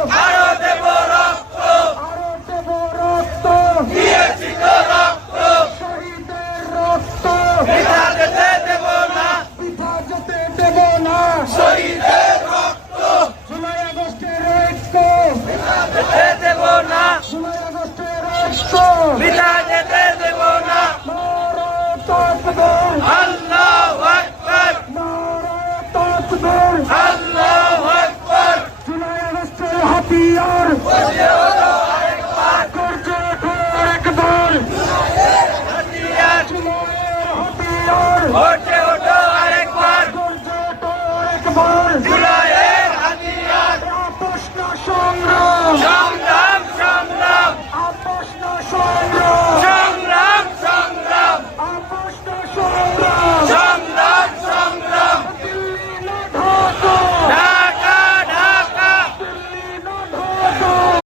Άρα δεν μπορώ να πω! Άρα δεν μπορώ να πω! Η εχητοράκτω! Σοϊδερόστο! Βητάτε τε τε γονά! Βητάτε τε τε γονά! Σοϊδερόστο! Σοϊδερόστο! Σοϊδερόστο! Σοϊδερόστο! Σοϊδερόστο! Σοϊδερόστο! Σοϊδερόστο! Σοϊδερόστο! Σοϊδερόστο! Σοϊδερόστο! Σοϊδερόστο! Σοϊδερόστο! Σοϊδερόστο! Σοϊδερόστο! Βητάτε τε τε τε τε وے وے وے اڪ بار گونجو ٽور اڪ بار زلالي هتي